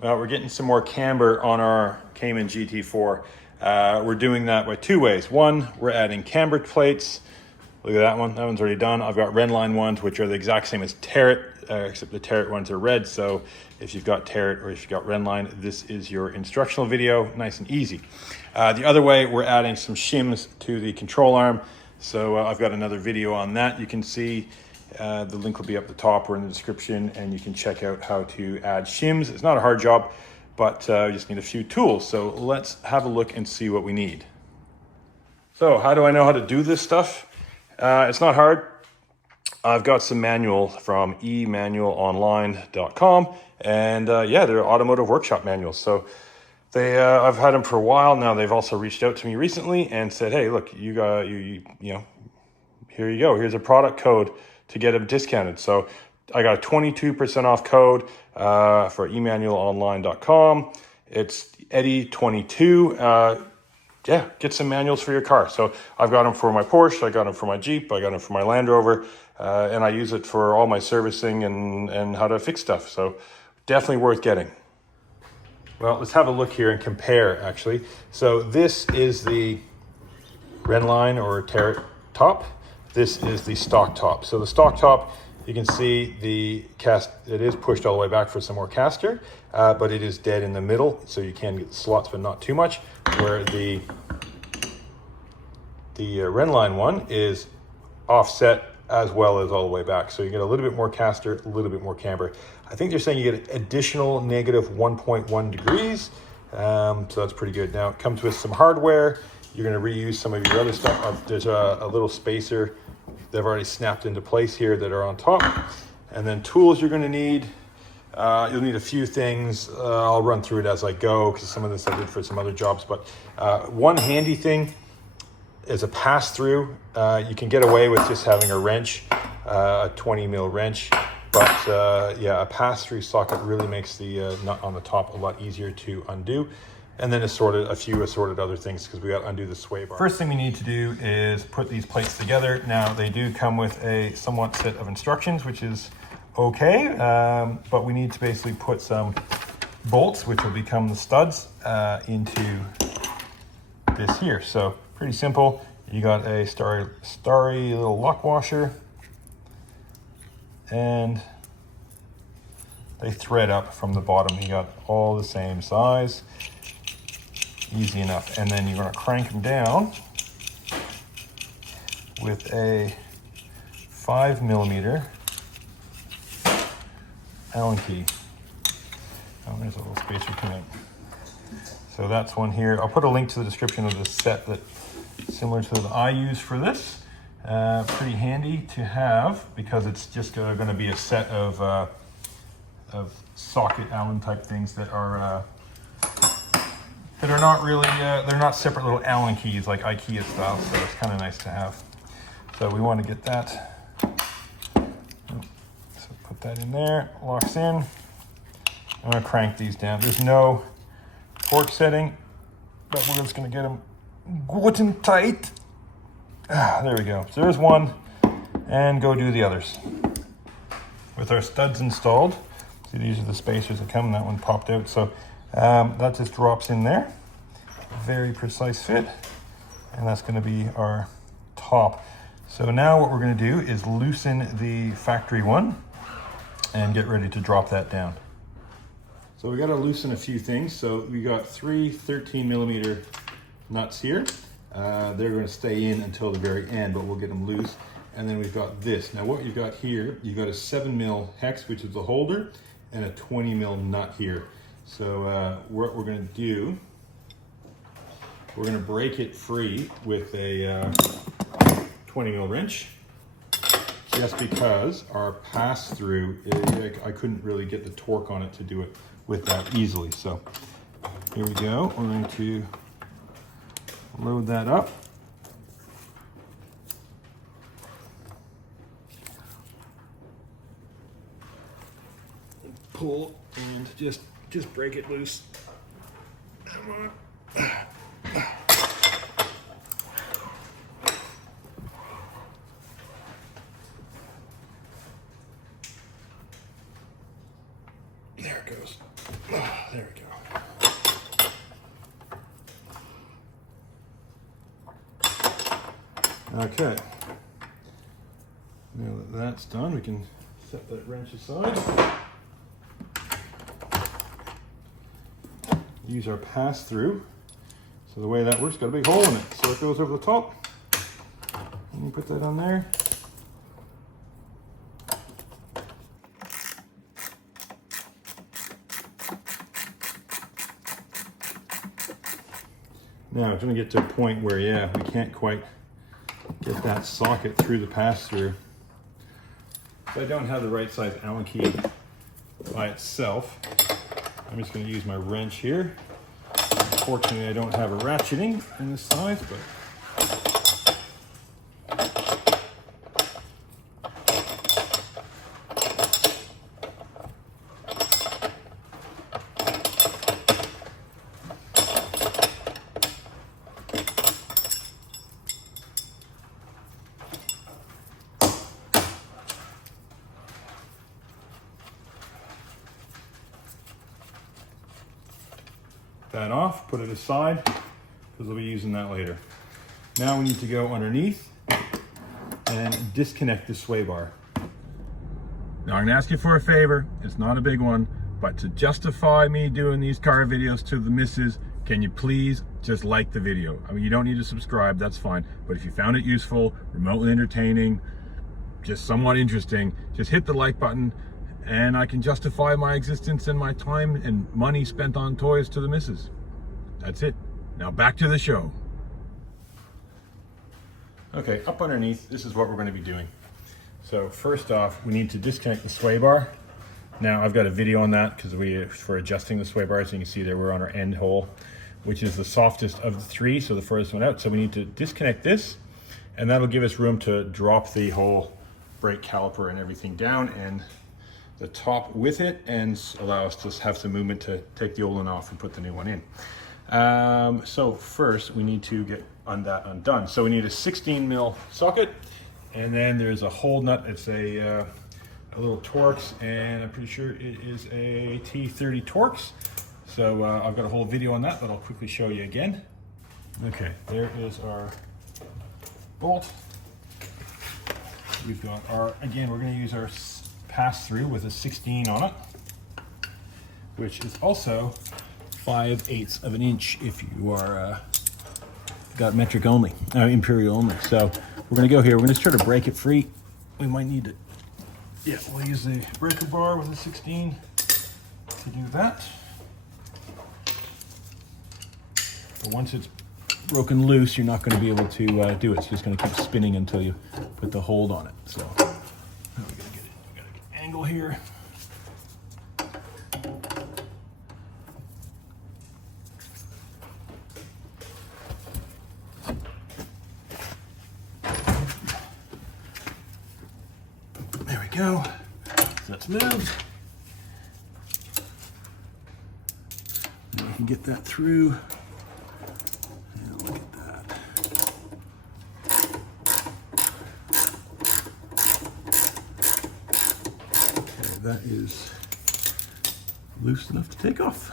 Well, we're getting some more camber on our Cayman GT4. We're doing that by two ways. One, we're adding camber plates. Look at that one. That one's already done. I've got Rennline ones, which are the exact same as Tarett, except the Tarett ones are red. So if you've got Tarett or if you've got Rennline, this is your instructional video. Nice and easy. The other way, we're adding some shims to the control arm. So I've got another video on that. You can see the link will be up the top or in the description, and you can check out how to add shims. It's not a hard job, but you just need a few tools. So let's have a look and see what we need. So how do I know how to do this stuff? It's not hard. I've got some manual from emanualonline.com, and yeah, they're automotive workshop manuals. So they, I've had them for a while now. They've also reached out to me recently and said, "Hey, look, you know, here you go. Here's a product code to get them discounted." So I got a 22% off code for emanualonline.com. It's Eddie22. Yeah, get some manuals for your car. So I've got them for my Porsche, I got them for my Jeep, I got them for my Land Rover, and I use it for all my servicing and how to fix stuff. So definitely worth getting. Well, let's have a look here and compare, actually. So this is the Rennline or Tarett top. This is the stock top. So the stock top, you can see the cast, it is pushed all the way back for some more caster, but it is dead in the middle, so you can get slots, but not too much. Where the Rennline one is offset as well as all the way back. So you get a little bit more caster, a little bit more camber. I think they're saying you get additional negative 1.1 degrees. So that's pretty good. Now it comes with some hardware. You're gonna reuse some of your other stuff. There's a little spacer they've already snapped into place here that are on top. And then tools you're gonna need. You'll need a few things. I'll run through it as I go because some of this I did for some other jobs. But one handy thing is a pass-through. You can get away with just having a wrench, a 20 mil wrench. But yeah, a pass-through socket really makes the nut on the top a lot easier to undo. And then a few assorted other things because we got to undo the sway bar. First thing we need to do is put these plates together. Now they do come with a somewhat set of instructions, which is okay, but we need to basically put some bolts, which will become the studs, into this here. So pretty simple. You got a starry little lock washer, and they thread up from the bottom. You got all the same size, easy enough. And then you're gonna crank them down with a 5mm Allen key. Oh, there's a little spacer coming. So that's one here. I'll put a link to the description of the set that similar to that I use for this. Pretty handy to have because it's just going to be a set of socket Allen type things that are not really they're not separate little Allen keys like IKEA style. So it's kind of nice to have. So we want to get that. Put that in there, locks in. I'm gonna crank these down. There's no torque setting, but we're just gonna get them good and tight. There we go. So there's one, and go do the others. With our studs installed, see these are the spacers that come, and that one popped out. So that just drops in there. Very precise fit, and that's gonna be our top. So now what we're gonna do is loosen the factory one and get ready to drop that down. So we got to loosen a few things. So we got three 13mm nuts here. They're going to stay in until the very end, but we'll get them loose. And then we've got this. Now what you've got here, you've got a 7mm hex, which is the holder, and a 20mm nut here. So what we're going to do, we're going to break it free with a 20mm wrench. Just because our pass-through, I couldn't really get the torque on it to do it with that easily. So here we go. We're going to load that up. Pull and just break it loose. There it goes. Oh, there we go. Okay. Now that that's done, we can set that wrench aside. Use our pass-through. So the way that works, got a big hole in it. So it goes over the top. And you put that on there. Now it's going to get to a point where, yeah, we can't quite get that socket through the pass-through. So I don't have the right size Allen key by itself. I'm just going to use my wrench here. Unfortunately, I don't have a ratcheting in this size, but that off, put it aside, because we'll be using that later. Now we need to go underneath and disconnect the sway bar. Now I'm gonna ask you for a favor. It's not a big one, but to justify me doing these car videos to the missus, can you please just like the video? I mean, you don't need to subscribe, that's fine. But if you found it useful, remotely entertaining, just somewhat interesting, just hit the like button, and I can justify my existence and my time and money spent on toys to the missus. That's it. Now back to the show. Okay, up underneath, this is what we're going to be doing. So first off, we need to disconnect the sway bar. Now I've got a video on that because for adjusting the sway bar, so you can see there we're on our end hole, which is the softest of the three, so the furthest one out. So we need to disconnect this, and that'll give us room to drop the whole brake caliper and everything down and the top with it, and allow us to have some movement to take the old one off and put the new one in. So first we need to get that undone. So we need a 16 mil socket, and then there's a hole nut. It's a little Torx, and I'm pretty sure it is a T30 Torx. So I've got a whole video on that, but I'll quickly show you again. Okay, there is our bolt. We've got our, again, we're going to use our pass-through with a 16 on it, which is also 5/8 of an inch if you are got metric only, imperial only. So we're going to go here. We're going to try to break it free. We might need to, yeah, we'll use the breaker bar with a 16 to do that. But once it's broken loose, you're not going to be able to do it. It's just going to keep spinning until you put the hold on it. So now we got to get it. We got to get an angle here. There we go. So that's moved. Now we can get that through. And look at that. Okay, that is loose enough to take off.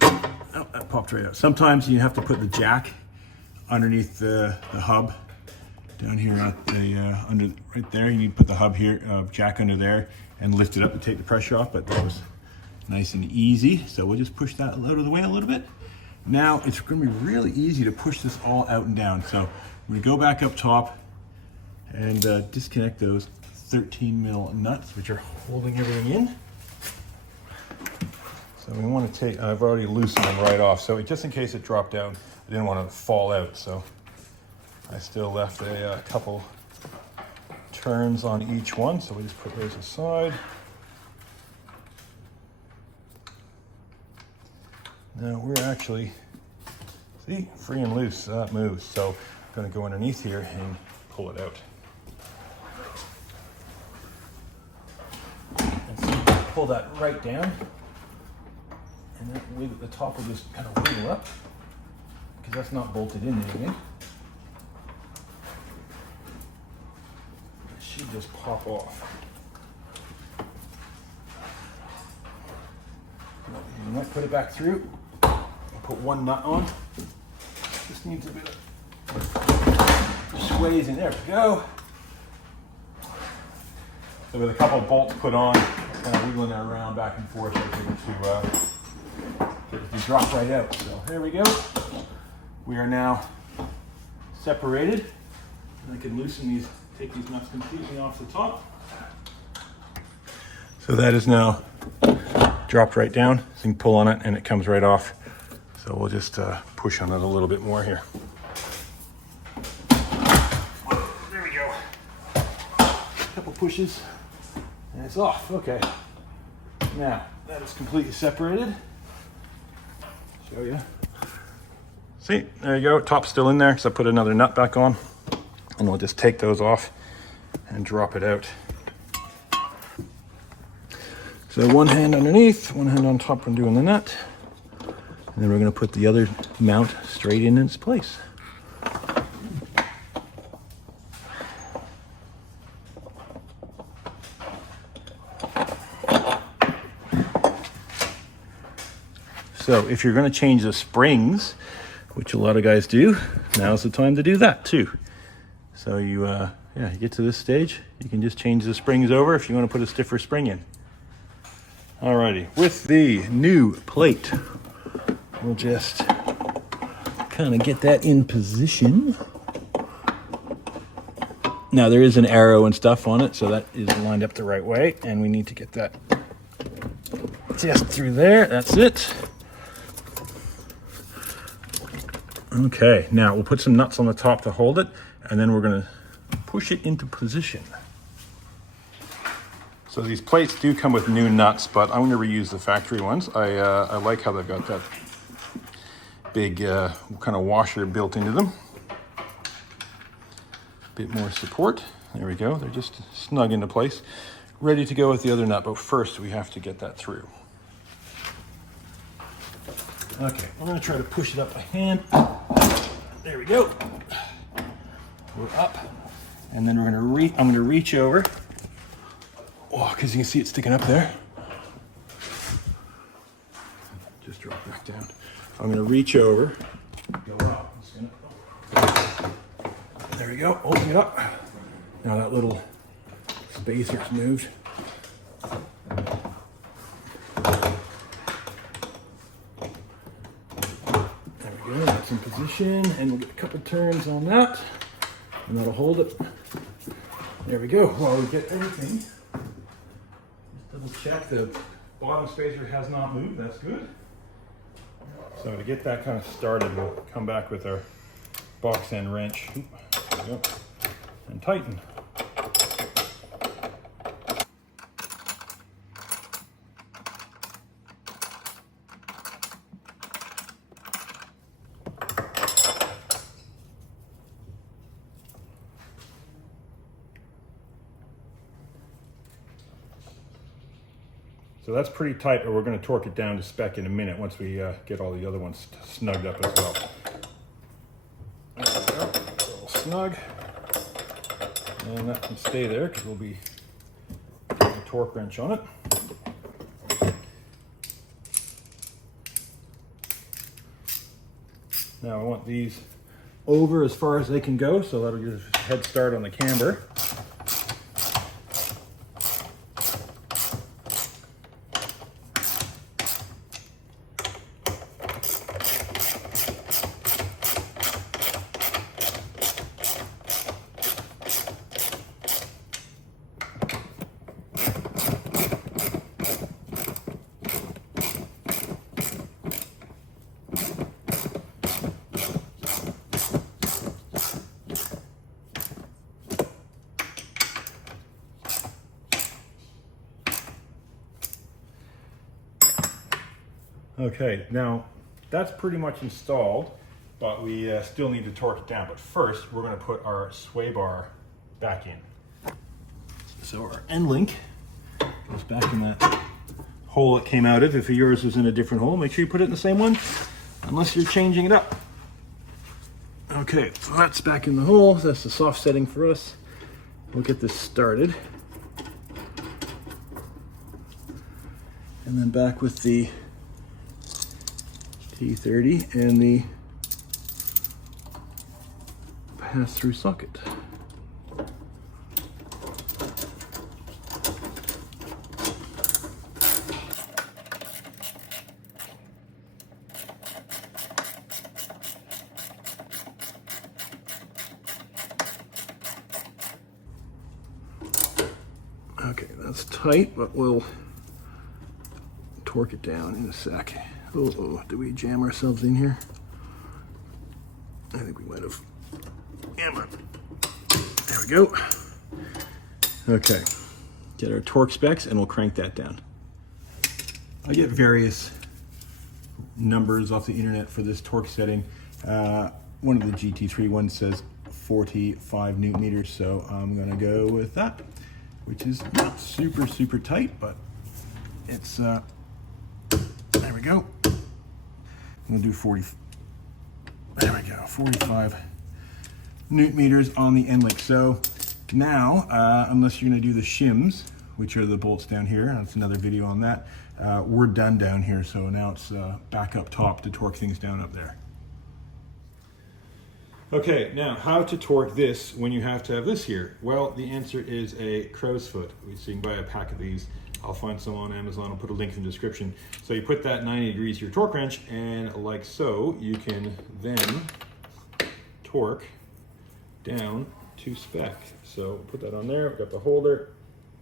Oh, that popped right out. Sometimes you have to put the jack underneath the hub. Down here at the under right there, you need to put the hub here, jack under there, and lift it up to take the pressure off. But that was nice and easy. So we'll just push that out of the way a little bit. Now it's going to be really easy to push this all out and down. So we're going to go back up top and disconnect those 13 mil nuts, which are holding everything in. So we want to take, I've already loosened them right off. So just in case it dropped down, I didn't want to fall out. So I still left a couple turns on each one, so we just put those aside. Now we're actually, see, free and loose, that moves. So I'm going to go underneath here and pull it out. And so pull that right down, and then the top will just kind of wiggle up, because that's not bolted in anyway. should just pop off. You might put it back through. Put one nut on. Just needs a bit of squeezing. There we go. So with a couple of bolts put on, kind of wiggling it around back and forth, I get it to drop right out. So there we go. We are now separated. And I can loosen these, take these nuts completely off the top. So that is now dropped right down. So you can pull on it and it comes right off. So we'll just push on it a little bit more here. There we go. Couple pushes and it's off. Okay. Now that is completely separated. Show you. See, there you go. Top's still in there because I put another nut back on. And we'll just take those off and drop it out. So one hand underneath, one hand on top when doing the nut. And then we're going to put the other mount straight in its place. So if you're going to change the springs, which a lot of guys do, now's the time to do that too. So you get to this stage, you can just change the springs over if you want to put a stiffer spring in. Alrighty, with the new plate, we'll just kind of get that in position. Now there is an arrow and stuff on it, so that is lined up the right way, and we need to get that just through there. That's it. Okay, now we'll put some nuts on the top to hold it, and then we're going to push it into position. So these plates do come with new nuts, but I'm going to reuse the factory ones. I like how they've got that big kind of washer built into them. Bit more support. There we go. They're just snug into place, ready to go with the other nut, but first we have to get that through. Okay, I'm going to try to push it up by hand. There we go. We're up, and then I'm going to reach over. Oh, because you can see it sticking up there. Just drop back down. I'm going to reach over. Go up. There we go. Open it up. Now that little spacer's moved. That's in position, and we'll get a couple turns on that, and that'll hold it. There we go. While we get everything, just double check the bottom spacer has not moved. That's good. So to get that kind of started, we'll come back with our box end wrench. There we go. And tighten. So that's pretty tight, but we're going to torque it down to spec in a minute once we get all the other ones snugged up as well. There we go, a little snug. And that can stay there because we'll be putting a torque wrench on it. Now I want these over as far as they can go, so that'll give us a head start on the camber. Okay, now that's pretty much installed, but we still need to torque it down. But first, we're going to put our sway bar back in. So our end link goes back in that hole it came out of. If yours was in a different hole, make sure you put it in the same one, unless you're changing it up. Okay, so that's back in the hole. That's the soft setting for us. we'll get this started. And then back with the T30 and the pass-through socket. Okay, that's tight, but we'll torque it down in a sec. Uh-oh, did we jam ourselves in here? I think we might have. There we go. Okay, get our torque specs and we'll crank that down. I get various numbers off the internet for this torque setting. One of the GT3 ones says 45 newton meters, so I'm gonna go with that, which is not super, super tight, but it's, there we go. I'm gonna do 40, there we go, 45 newton meters on the end link. So now, unless you're gonna do the shims, which are the bolts down here, that's another video on that, we're done down here. So now it's back up top to torque things down up there. Okay, now how to torque this when you have to have this here? Well, the answer is a crow's foot. So you can buy a pack of these. I'll find some on Amazon. I'll put a link in the description. So you put that 90 degrees to your torque wrench, and like so, you can then torque down to spec. So put that on there. We've got the holder,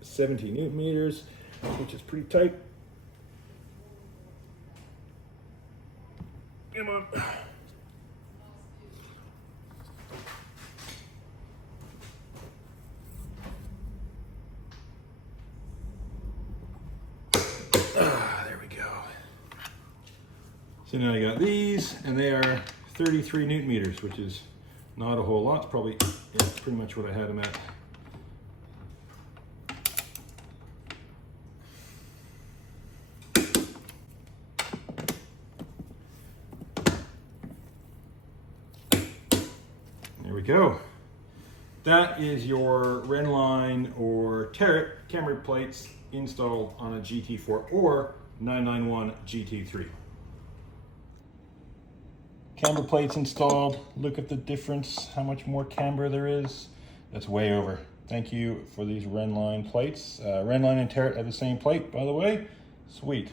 70 newton meters, which is pretty tight. Come on. There we go. So now I got these, and they are 33 newton meters, which is not a whole lot. It's probably pretty much what I had them at. There we go. That is your Rennline or Tarett Camber plates installed on a GT4 or 991 GT3. Camber plates installed. Look at the difference, how much more camber there is. That's way over. Thank you for these Rennline plates. Rennline and Tarett have the same plate, by the way. Sweet.